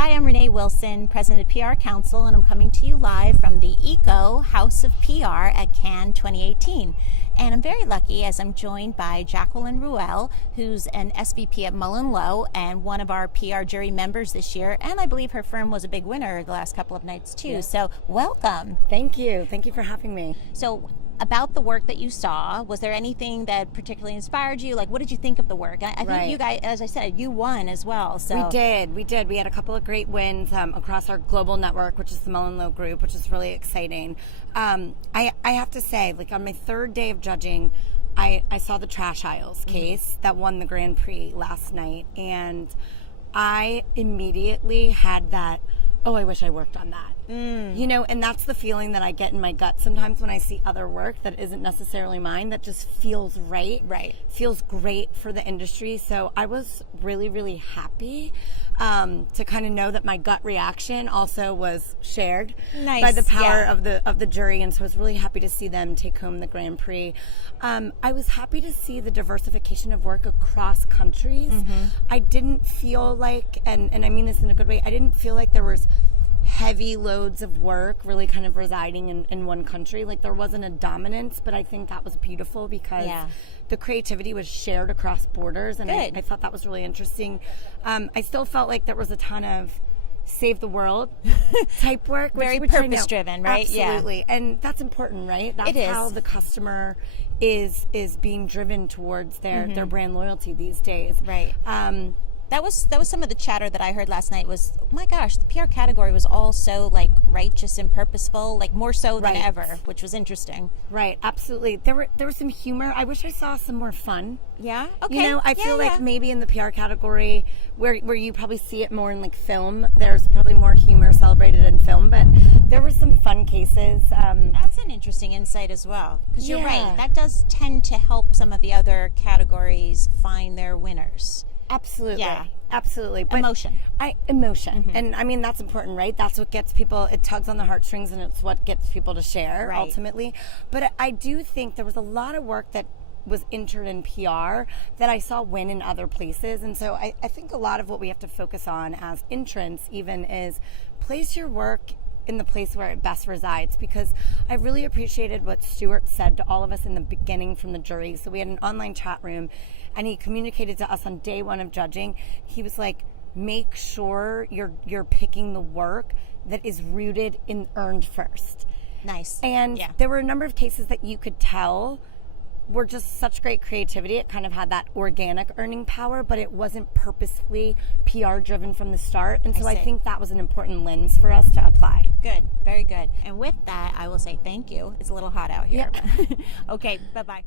Hi, I'm Renee Wilson, President of PR Council, and I'm coming to you live from the ECO House of PR at Cannes 2018. And I'm very lucky as I'm joined by Jaclyn Ruelle, who's an SVP at MullenLowe and one of our PR jury members this year. And I believe her firm was a big winner the last couple of nights too. Yeah. So welcome. Thank you. Thank you for having me. So about the work that you saw, was there anything that particularly inspired you? Like, what did you think of the work? I think you guys, as I said, you won as well. So We did. We had a couple of great wins across our global network, which is the MullenLowe group, which is really exciting. I have to say, like on my third day of judging, I saw the Trash Aisles case that won the Grand Prix last night, and I immediately had that, oh, I wish I worked on that. You know, and that's the feeling that I get in my gut sometimes when I see other work that isn't necessarily mine, that just feels right. Feels great for the industry. So I was really, really happy to kind of know that my gut reaction also was shared by the power of the jury. And so I was really happy to see them take home the Grand Prix. I was happy to see the diversification of work across countries. I didn't feel like, and I mean this in a good way, I didn't feel like there was heavy loads of work really kind of residing in one country. Like there wasn't a dominance, but I think that was beautiful because the creativity was shared across borders, and I thought that was really interesting. I still felt like there was a ton of save the world type work. Very purpose driven, right? Absolutely. Yeah. And that's important, right? That's how the customer is being driven towards their brand loyalty these days. Right. That was some of the chatter that I heard last night was, oh my gosh, the PR category was all so like righteous and purposeful, like more so than ever, which was interesting. Right, absolutely. There was some humor. I wish I saw some more fun. Yeah. Okay. You know, I feel like maybe in the PR category where you probably see it more in like film, there's probably more humor celebrated in film, but there were some fun cases. That's an interesting insight as well, because you're right. That does tend to help some of the other categories find their winners. Absolutely. Yeah. Absolutely. But emotion. And I mean, that's important, right? That's what gets people, it tugs on the heartstrings, and it's what gets people to share ultimately. But I do think there was a lot of work that was entered in PR that I saw win in other places. And so I think a lot of what we have to focus on as entrants even is place your work in the place where it best resides, because I really appreciated what Stuart said to all of us in the beginning from the jury. So we had an online chat room, and he communicated to us on day one of judging. He was like, make sure you're picking the work that is rooted in earned first. Nice. And there were a number of cases that you could tell were just such great creativity. It kind of had that organic earning power, but it wasn't purposefully PR driven from the start. And so I think that was an important lens for us to apply. Good. Very good. And with that, I will say thank you. It's a little hot out here. Yeah. Okay. Bye-bye.